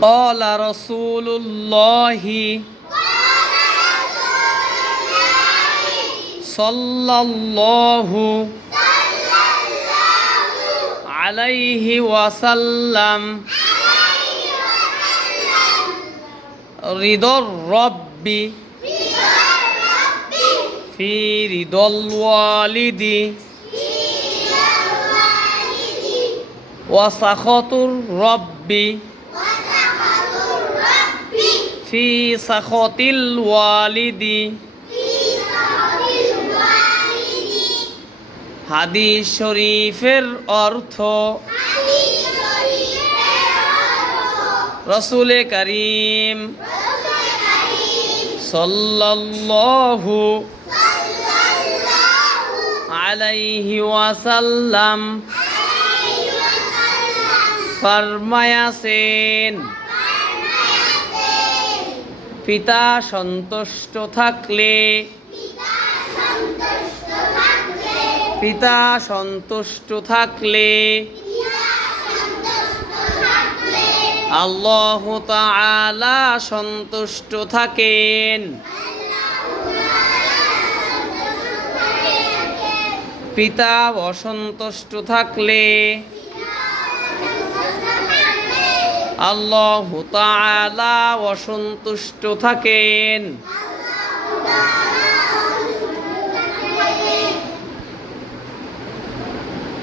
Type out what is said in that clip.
قال رسول الله صلى الله عليه وسلم رضا الرب في رضا الوالد وسخط الرب في سخط الوالد হাদিস শরীফের অর্থ রাসূল করিম সাল্লাল্লাহু আলাইহি ওয়াসাল্লাম ফরমায়াছেন, পিতা সন্তুষ্ট থাকলে আল্লাহ তাআলা সন্তুষ্ট থাকেন। পিতা অসন্তুষ্ট থাকলে আল্লাহ তাআলা অসন্তুষ্ট থাকেন।